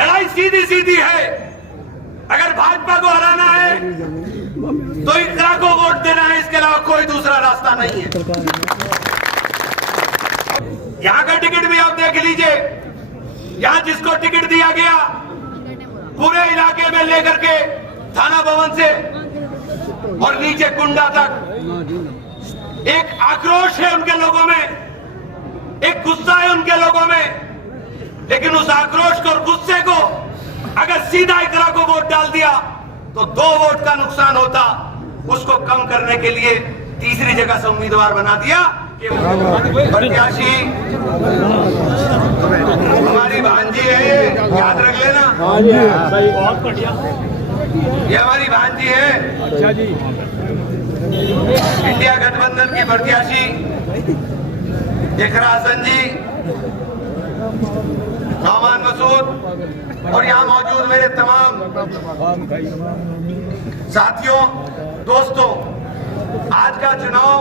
लड़ाई सीधी सीधी है। अगर भाजपा को हराना है तो इकरा को वोट देना है, इसके अलावा कोई दूसरा रास्ता नहीं है। यहां का टिकट भी आप देख लीजिए। यहां जिसको टिकट दिया गया पूरे इलाके में लेकर के थाना भवन से और नीचे कुंडा तक एक आक्रोश है उनके लोगों में, एक गुस्सा है उनके लोगों में। लेकिन उस आक्रोश को और गुस्से को अगर सीधा इकरा को वोट डाल दिया तो 2 वोट का नुकसान होता। उसको कम करने के लिए तीसरी जगह से उम्मीदवार बना दिया कि प्रत्याशी हमारी भांजी है, याद रख लेना। ये हमारी भांजी है। अच्छा जी। इंडिया गठबंधन की प्रत्याशी इकरा हसन जी, नौमान मसूद और यहाँ मौजूद मेरे तमाम साथियों, दोस्तों, आज का चुनाव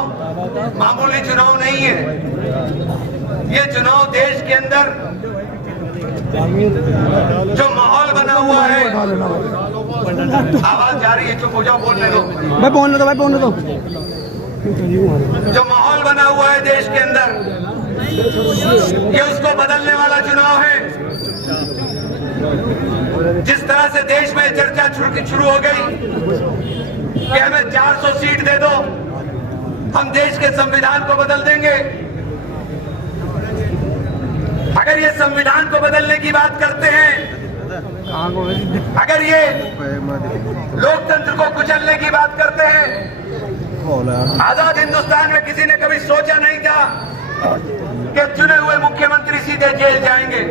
मामूली चुनाव नहीं है। ये चुनाव देश के अंदर जो माहौल बना हुआ है, आवाज जा रही है, चुप हो जाओ, बोलने दो भाई, बोलने दो भाई, बोलने दो। जो माहौल बना हुआ है देश के अंदर, ये उसको बदलने वाला चुनाव है। जिस तरह से देश में चर्चा शुरू हो गई कि हमें 400 सीट दे दो, हम देश के संविधान को बदल देंगे। अगर ये संविधान को बदलने की बात करते हैं, अगर ये लोकतंत्र को कुचलने की बात करते हैं, आजाद हिंदुस्तान में किसी ने कभी सोचा नहीं था कि चुने हुए मुख्यमंत्री सीधे जेल जाएंगे।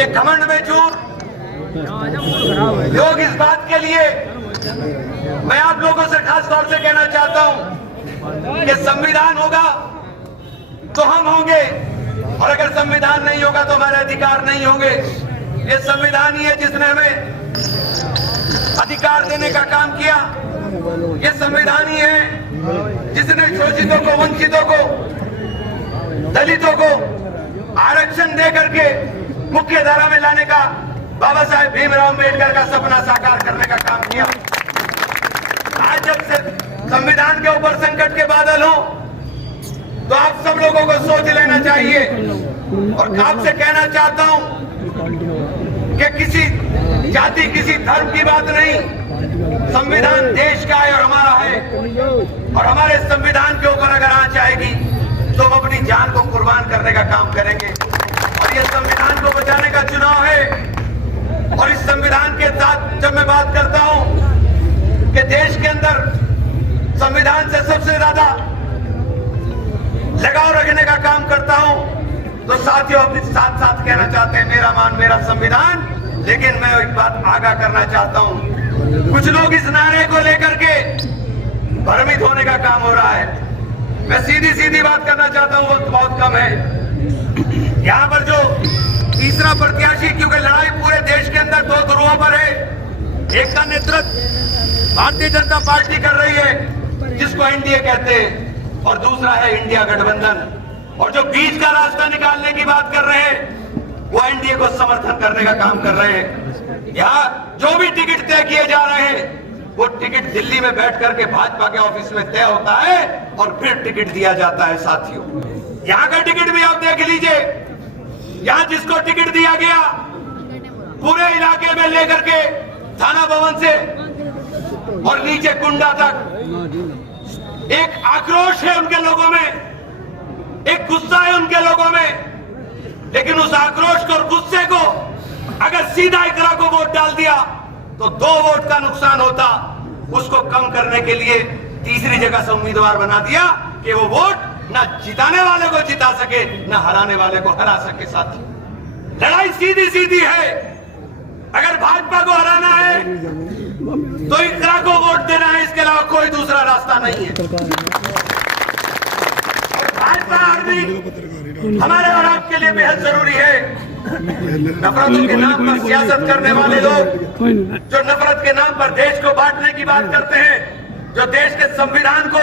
ये घमंड में चूर लोग इस बात के लिए, मैं आप लोगों से खास तौर से कहना चाहता हूं कि संविधान होगा तो हम होंगे, और अगर संविधान नहीं होगा तो हमारे अधिकार नहीं होंगे। ये संविधान ही है जिसने हमें अधिकार देने का काम किया। ये संविधान ही है जिसने शोषितों को, वंचितों को, दलितों को आरक्षण दे करके मुख्य धारा में लाने का, बाबा साहेब भीमराव अम्बेडकर का सपना साकार करने का काम किया। आज जब से संविधान के ऊपर संकट के बादल हो तो आप सब लोगों को सोच लेना चाहिए। और आपसे कहना चाहता हूं कि किसी जाति, किसी धर्म की बात नहीं, संविधान देश का है और हमारा है। और हमारे संविधान के ऊपर अगर आंच आएगी तो हम अपनी जान को कुर्बान करने का काम करेंगे। और ये संविधान को बचाने का चुनाव है। और इस संविधान के साथ जब मैं बात करता हूं कि देश के अंदर संविधान से सबसे ज्यादा लगाव रखने का काम करता हूं, तो साथियों अपने साथ साथ कहना चाहते हैं मेरा मान मेरा संविधान। लेकिन मैं एक बात आगाह करना चाहता हूं, कुछ लोग इस नारे को लेकर के भ्रमित होने का काम हो रहा है। मैं सीधी सीधी बात करना चाहता हूं, वक्त बहुत कम है। यहाँ पर जो तीसरा प्रत्याशी, क्योंकि लड़ाई पूरे देश के अंदर 2 ध्रुवों पर है। एक का नेतृत्व भारतीय जनता पार्टी कर रही है जिसको एनडीए कहते हैं, और दूसरा है इंडिया गठबंधन। और जो बीच का रास्ता निकालने की बात कर रहे हैं वो एनडीए को समर्थन करने का काम कर रहे हैं। यहाँ जो भी टिकट तय किए जा रहे हैं वो टिकट दिल्ली में बैठ करके भाजपा के ऑफिस में तय होता है और फिर टिकट दिया जाता है। साथियों, यहाँ का टिकट भी आप देख लीजिए। यहाँ जिसको टिकट दिया गया पूरे इलाके में लेकर के थाना भवन से और नीचे कुंडा तक एक आक्रोश है उनके लोगों में, एक गुस्सा है उनके लोगों में। लेकिन उस आक्रोश को और गुस्से को अगर सीधा इकरा को वोट डाल दिया तो 2 वोट का नुकसान होता। उसको कम करने के लिए तीसरी जगह से उम्मीदवार बना दिया कि वो वोट ना जिताने वाले को जिता सके, ना हराने वाले को हरा सके। साथी, लड़ाई सीधी सीधी है। अगर भाजपा को हराना है तो इकरा को वोट देना है, इसके अलावा कोई दूसरा रास्ता नहीं है। भाजपा आर्मी हमारे और आपके लिए बेहद जरूरी है। नफरतों के नाम पर सियासत करने वाले लोग, जो नफरत के नाम पर देश को बांटने की बात करते हैं, जो देश के संविधान को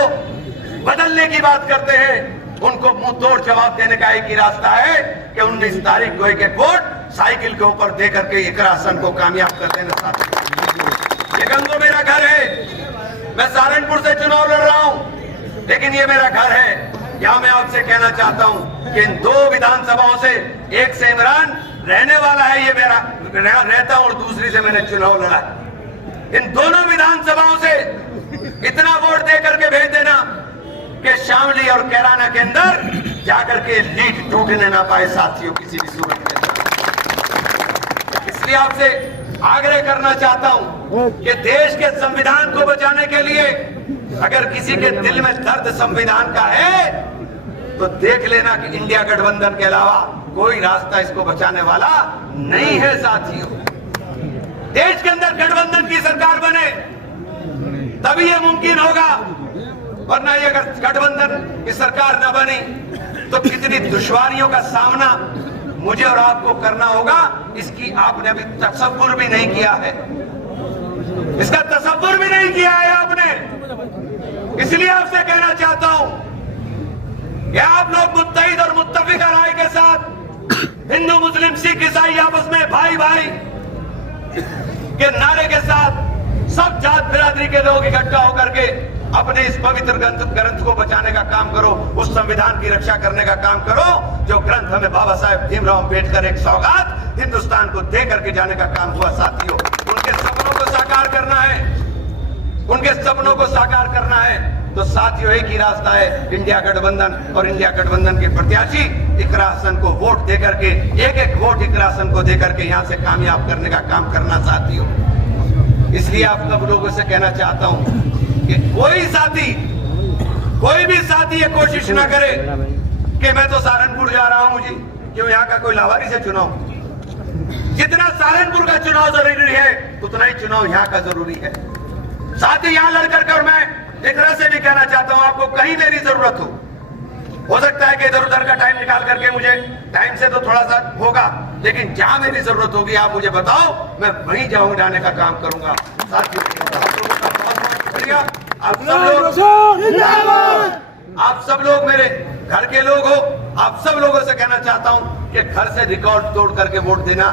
बदलने की बात करते हैं, उनको मुंह तोड़ जवाब देने का एक ही रास्ता है कि 19 तारीख को एक वोट साइकिल के ऊपर दे करके इकरा हसन को कामयाब कर देना साथियों। ये गंगो मेरा घर है, मैं सहारनपुर से चुनाव लड़ रहा हूं, लेकिन ये मेरा घर है। यहां मैं आपसे कहना चाहता हूं कि इन 2 विधानसभाओं से एक से इमरान रहने वाला है, ये मेरा रहता हूं, और दूसरी से मैंने चुनाव लड़ा है। इन दोनों विधानसभाओं से इतना वोट दे करके भेज देना कि शामली और कैराना के अंदर जाकर के लीड टूटने ना पाए साथियों किसी भी सूरत में। इसलिए आपसे आग्रह करना चाहता हूं कि देश के संविधान को बचाने के लिए अगर किसी के दिल में दर्द संविधान का है तो देख लेना कि इंडिया गठबंधन के अलावा कोई रास्ता इसको बचाने वाला नहीं है साथियों। देश के अंदर गठबंधन की सरकार बने तभी यह मुमकिन होगा, वरना ये अगर गठबंधन की सरकार न बनी तो कितनी दुश्वारियों का सामना मुझे और आपको करना होगा, इसकी आपने अभी तसव्वुर भी नहीं किया है, इसका तसव्वुर भी नहीं किया है आपने। इसलिए आपसे कहना चाहता हूं कि आप लोग मुत्तहिद और मुत्तफिका राय के साथ हिंदू मुस्लिम सिख ईसाई आपस में भाई भाई के नारे के साथ सब जात बिरादरी के लोग इकट्ठा होकर के अपने इस पवित्र ग्रंथ को बचाने का काम करो, उस संविधान की रक्षा करने का काम करो जो ग्रंथ हमें बाबा साहेब भीमराव अम्बेडकर एक सौगात हिंदुस्तान को दे करके जाने का काम हुआ साथियों। उनके सपनों को साकार करना है, उनके सपनों को साकार करना है तो साथियों एक ही रास्ता है, इंडिया गठबंधन और इंडिया गठबंधन के प्रत्याशी इकरा हसन को वोट देकर के एक वोट इकरा हसन को देकर के यहां से कामयाब करने का काम करना साथियों। इसलिए आप सब लोगों से कहना चाहता हूं कि कोई भी साथी ये कोशिश ना करे कि मैं तो सहारनपुर जा रहा हूं जी, क्यों यहाँ का कोई लावारी से चुनाव। जितना सहारनपुर का चुनाव जरूरी है उतना ही चुनाव यहाँ का जरूरी है साथी। यहाँ लड़कर और मैं इकरा से भी कहना चाहता हूं आपको कहीं मेरी जरूरत हो सकता है कि इधर उधर का टाइम निकाल करके मुझे टाइम से तो थोड़ा सा होगा, लेकिन जहां मेरी जरूरत होगी आप मुझे बताओ, मैं वहीं जाऊं जाने का काम करूंगा साथियों। आप सब लोग मेरे घर के लोग हो, आप सब लोगों से कहना चाहता हूं कि घर से रिकॉर्ड तोड़ करके वोट देना।